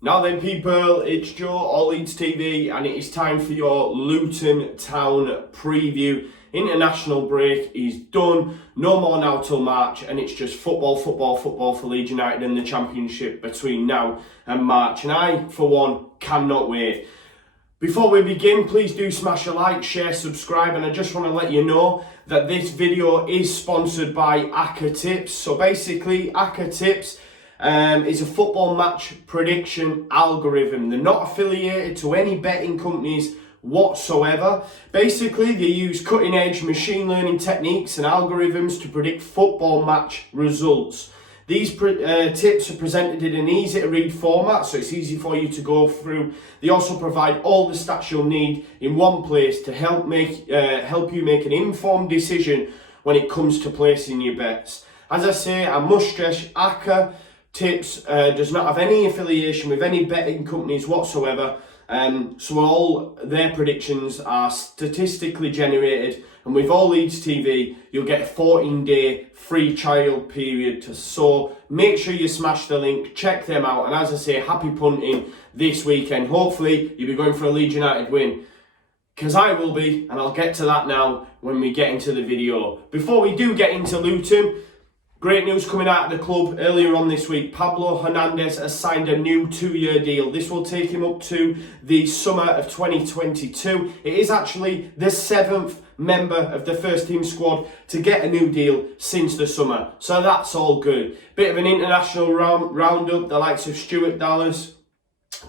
Now then people, it's Joe or Leeds TV and it is time for your Luton Town preview. International break is done, no more now till March, and it's just football for Leeds United in the Championship between now and March, and I, for one, cannot wait. Before we begin, please do smash a like, share, subscribe, and I just want to let you know that this video is sponsored by AKKA Tips. So basically, AKKA Tips is a football match prediction algorithm. They're not affiliated to any betting companies whatsoever. Basically, they use cutting edge machine learning techniques and algorithms to predict football match results. These tips are presented in an easy to read format, so it's easy for you to go through. They also provide all the stats you'll need in one place to help you make an informed decision when it comes to placing your bets. As I say, I must stress, AKKA Tips does not have any affiliation with any betting companies whatsoever. So all their predictions are statistically generated, and with all Leeds TV, you'll get a 14-day free trial period so make sure you smash the link, check them out, and as I say, happy punting this weekend. Hopefully you'll be going for a Leeds United win, because I will be, and I'll get to that now when we get into the video. Before we do get into Luton, great news coming out of the club earlier on this week. Pablo Hernandez has signed a new 2-year deal. This will take him up to the summer of 2022. It is actually the 7th member of the first team squad to get a new deal since the summer. So that's all good. Bit of an international roundup. The likes of Stuart Dallas,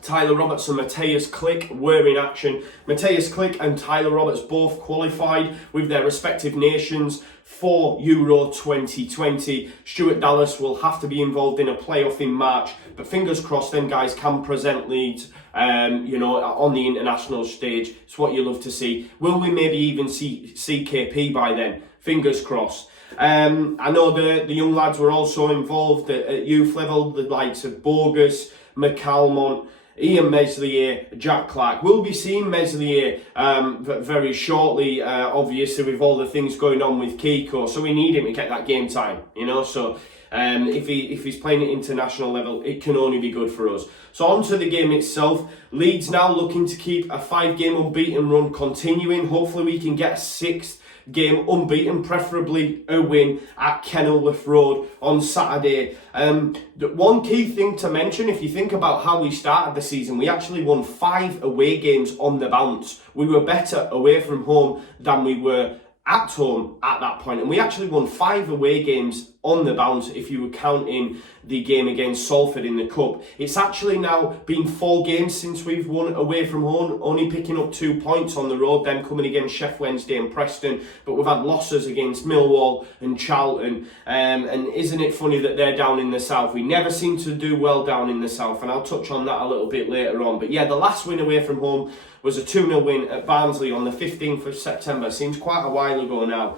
Tyler Roberts and Matthias Klick were in action. Matthias Klick and Tyler Roberts both qualified with their respective nations for Euro 2020. Stuart Dallas will have to be involved in a playoff in March, but fingers crossed them guys can present Leeds on the international stage. It's what you love to see. Will we maybe even see CKP by then? Fingers crossed. I know the young lads were also involved at youth level, the likes of Bogus, McCalmont, Ian Meslier, Jack Clark. We'll be seeing Meslier very shortly, obviously with all the things going on with Kiko, so we need him to get that game time, so if he's playing at international level, it can only be good for us. So on to the game itself. Leeds now looking to keep a 5-game unbeaten run continuing. Hopefully we can get a 6th game unbeaten, preferably a win at Kenilworth Road on Saturday. The one key thing to mention, if you think about how we started the season, we actually won 5 away games on the bounce. We were better away from home than we were at home at that point, and we actually won 5 away games on the bounce if you were counting the game against Salford in the Cup. It's actually now been 4 games since we've won away from home, only picking up 2 points on the road, them coming against Sheff Wednesday and Preston, but we've had losses against Millwall and Charlton, and isn't it funny that they're down in the south? We never seem to do well down in the south, and I'll touch on that a little bit later on. But yeah, the last win away from home was a 2-0 win at Barnsley on the 15th of September. Seems quite a while ago now.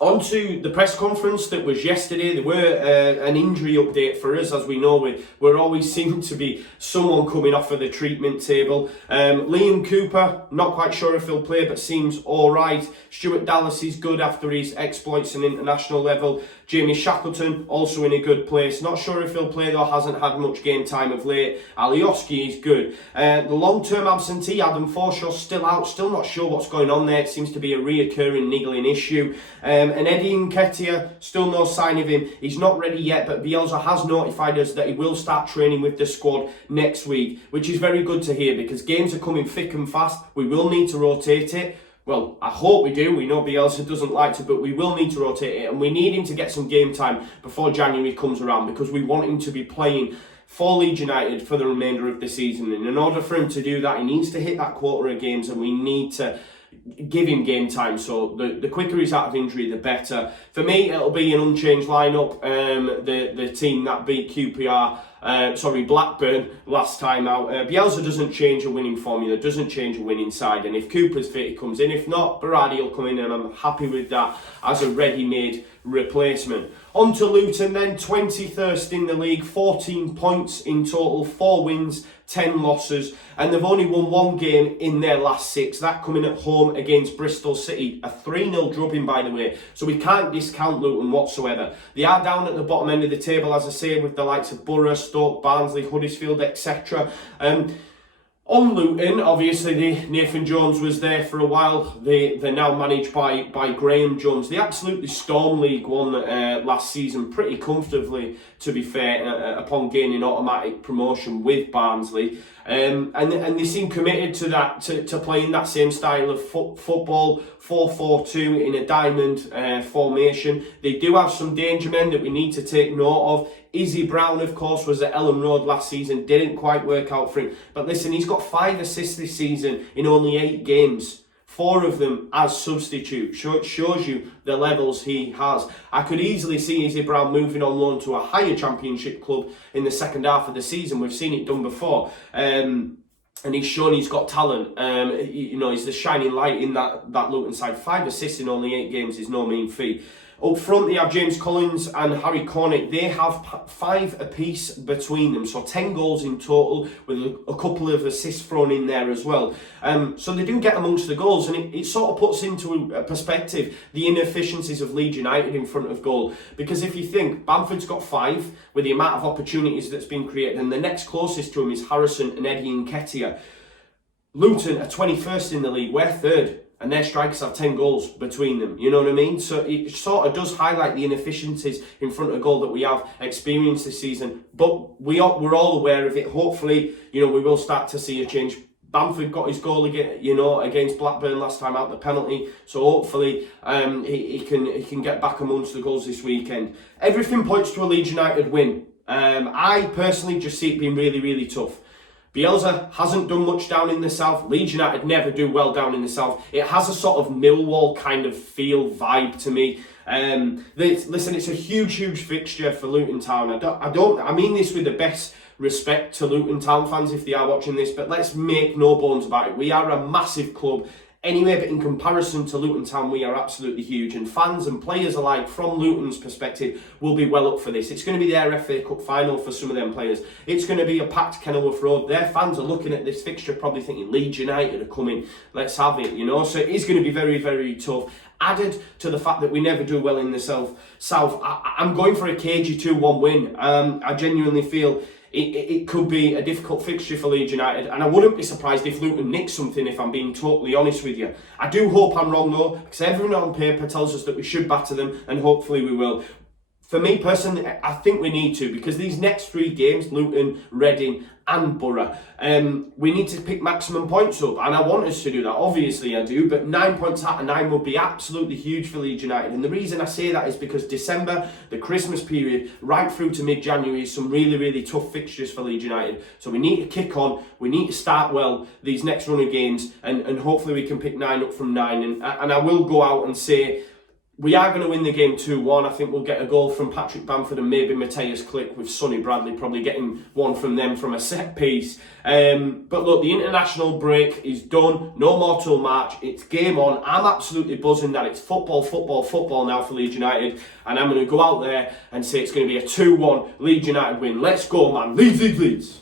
On to the press conference that was yesterday. There were an injury update for us. As we know, we're always seem to be someone coming off of the treatment table. Liam Cooper, not quite sure if he'll play, but seems alright. Stuart Dallas is good after his exploits at international level. Jamie Shackleton also in a good place. Not sure if he'll play though, hasn't had much game time of late. Alioski is good. The long-term absentee, Adam Forshaw, still out. Still not sure what's going on there. It seems to be a reoccurring niggling issue. And Eddie Nketiah, still no sign of him. He's not ready yet, but Bielsa has notified us that he will start training with the squad next week, which is very good to hear because games are coming thick and fast. We will need to rotate it. Well, I hope we do. We know Bielsa doesn't like to, but we will need to rotate it, and we need him to get some game time before January comes around because we want him to be playing for Leeds United for the remainder of the season. And in order for him to do that, he needs to hit that quarter of games, and we need to give him game time. So the quicker he's out of injury, the better. For me, it'll be an unchanged lineup. The team that beat Blackburn last time out. Bielsa doesn't change a winning formula, doesn't change a winning side, and if Cooper's fit, he comes in. If not, Berardi will come in, and I'm happy with that as a ready-made replacement. On to Luton then, 21st in the league, 14 points in total, 4 wins, 10 losses, and they've only won 1 game in their last 6, that coming at home against Bristol City, a 3-0 drubbing by the way, so we can't discount Luton whatsoever. They are down at the bottom end of the table, as I say, with the likes of Burris, Stoke, Barnsley, Huddersfield, etc. On Luton, obviously, Nathan Jones was there for a while. They're now managed by Graham Jones. They absolutely stormed League One last season pretty comfortably, to be fair, upon gaining automatic promotion with Barnsley. And they seem committed to that, to playing that same style of football, 4-4-2 in a diamond formation. They do have some danger men that we need to take note of. Izzy Brown, of course, was at Ellen Road last season. Didn't quite work out for him. But listen, he's got 5 assists this season in only 8 games. 4 of them as substitute. It shows you the levels he has. I could easily see Izzy Brown moving on loan to a higher championship club in the second half of the season. We've seen it done before. And he's shown he's got talent. He's the shining light in that Luton side. 5 assists in only 8 games is no mean feat. Up front, they have James Collins and Harry Conor. They have 5 apiece between them, so 10 goals in total, with a couple of assists thrown in there as well. So they do get amongst the goals, and it sort of puts into a perspective the inefficiencies of Leeds United in front of goal. Because if you think, Bamford's got 5, with the amount of opportunities that's been created, and the next closest to him is Harrison and Eddie Nketiah. Luton are 21st in the league, we're 3rd. And their strikers have 10 goals between them, you know what I mean? So it sort of does highlight the inefficiencies in front of goal that we have experienced this season. But we're all aware of it. Hopefully, we will start to see a change. Bamford got his goal against Blackburn last time out, the penalty. So hopefully he can get back amongst the goals this weekend. Everything points to a Leeds United win. I personally just see it being really, really tough. Bielsa hasn't done much down in the south. Leeds United never do well down in the south. It has a sort of Millwall kind of vibe to me. Listen, it's a huge fixture for Luton Town. I mean this with the best respect to Luton Town fans if they are watching this, but let's make no bones about it. We are a massive club. Anyway, but in comparison to Luton Town, we are absolutely huge. And fans and players alike, from Luton's perspective, will be well up for this. It's going to be their FA Cup final for some of them players. It's going to be a packed Kenilworth Road. Their fans are looking at this fixture probably thinking, Leeds United are coming, let's have it, So it is going to be very, very tough. Added to the fact that we never do well in the south, I'm going for a cagey 2-1 win. I genuinely feel it could be a difficult fixture for Leeds United, and I wouldn't be surprised if Luton nicked something, if I'm being totally honest with you. I do hope I'm wrong though, because everyone on paper tells us that we should batter them, and hopefully we will. For me personally, I think we need to, because these next 3 games, Luton, Reading and Borough, we need to pick maximum points up, and I want us to do that, obviously I do, but 9 points out of 9 would be absolutely huge for Leeds United. And the reason I say that is because December, the Christmas period, right through to mid-January, is some really, really tough fixtures for Leeds United. So we need to kick on, we need to start well these next run of games, and hopefully we can pick 9 up from 9. And I will go out and say, we are going to win the game 2-1. I think we'll get a goal from Patrick Bamford and maybe Matthias Klick, with Sonny Bradley probably getting one from them from a set piece. But look, the international break is done. No more till March. It's game on. I'm absolutely buzzing that it's football now for Leeds United. And I'm going to go out there and say it's going to be a 2-1 Leeds United win. Let's go, man. Leeds.